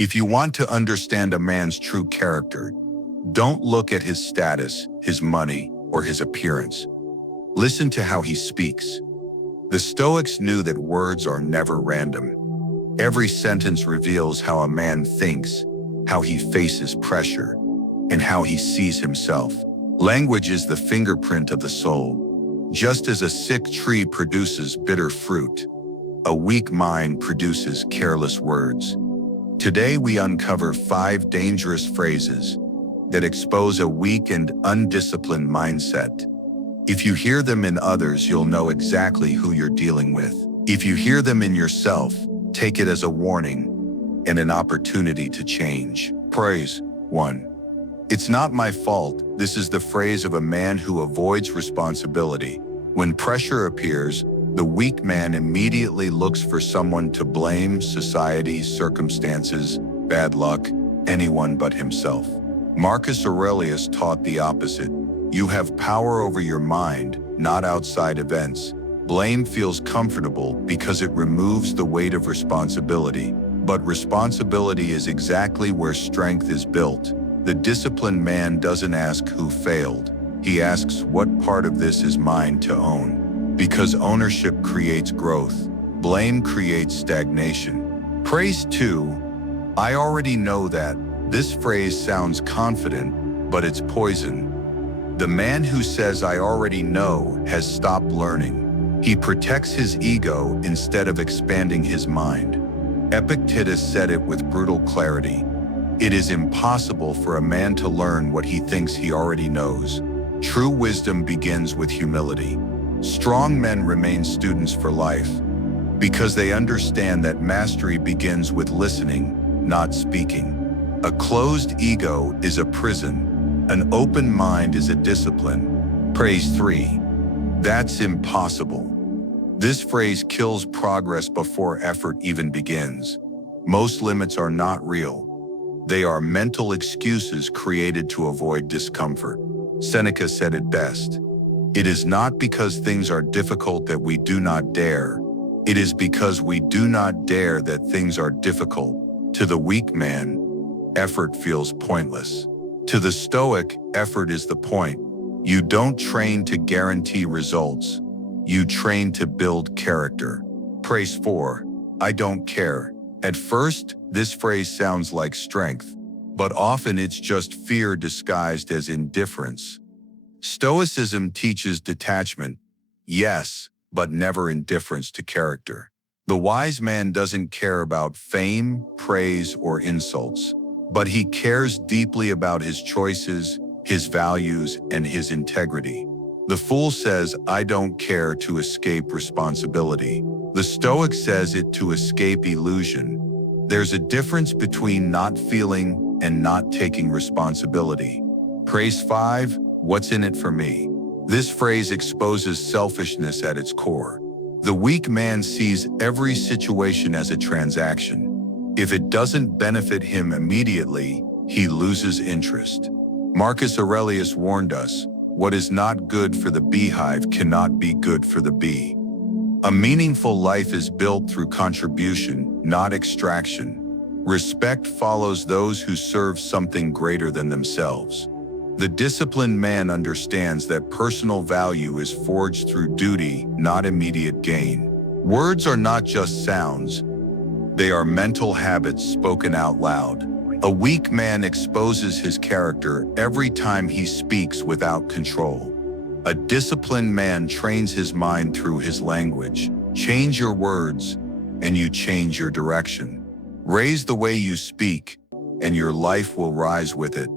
If you want to understand a man's true character, don't look at his status, his money, or his appearance. Listen to how he speaks. The Stoics knew that words are never random. Every sentence reveals how a man thinks, how he faces pressure, and how he sees himself. Language is the fingerprint of the soul. Just as a sick tree produces bitter fruit, a weak mind produces careless words. Today we uncover 5 dangerous phrases that expose a weak and undisciplined mindset. If you hear them in others, you'll know exactly who you're dealing with. If you hear them in yourself, take it as a warning and an opportunity to change. Praise 1. It's not my fault. This is the phrase of a man who avoids responsibility. When pressure appears, the weak man immediately looks for someone to blame: society, circumstances, bad luck, anyone but himself. Marcus Aurelius taught the opposite. You have power over your mind, not outside events. Blame feels comfortable because it removes the weight of responsibility. But responsibility is exactly where strength is built. The disciplined man doesn't ask who failed. He asks, what part of this is mine to own? Because ownership creates growth. Blame creates stagnation. Praise 2. I already know that. This phrase sounds confident, but it's poison. The man who says I already know has stopped learning. He protects his ego instead of expanding his mind. Epictetus said it with brutal clarity. It is impossible for a man to learn what he thinks he already knows. True wisdom begins with humility. Strong men remain students for life because they understand that mastery begins with listening, not speaking. A closed ego is a prison. An open mind is a discipline. Praise 3. That's impossible. This phrase kills progress before effort even begins. Most limits are not real. They are mental excuses created to avoid discomfort. Seneca said it best. It is not because things are difficult that we do not dare. It is because we do not dare that things are difficult. To the weak man, effort feels pointless. To the Stoic, effort is the point. You don't train to guarantee results. You train to build character. Praise 4. I don't care. At first, this phrase sounds like strength, but often it's just fear disguised as indifference. Stoicism teaches detachment, yes, but never indifference to character. The wise man doesn't care about fame, praise, or insults, but he cares deeply about his choices, his values, and his integrity. The fool says, I don't care, to escape responsibility. The Stoic says it to escape illusion. There's a difference between not feeling and not taking responsibility. Praise 5. What's in it for me? This phrase exposes selfishness at its core. The weak man sees every situation as a transaction. If it doesn't benefit him immediately, he loses interest. Marcus Aurelius warned us, what is not good for the beehive cannot be good for the bee. A meaningful life is built through contribution, not extraction. Respect follows those who serve something greater than themselves. The disciplined man understands that personal value is forged through duty, not immediate gain. Words are not just sounds. They are mental habits spoken out loud. A weak man exposes his character every time he speaks without control. A disciplined man trains his mind through his language. Change your words, and you change your direction. Raise the way you speak, and your life will rise with it.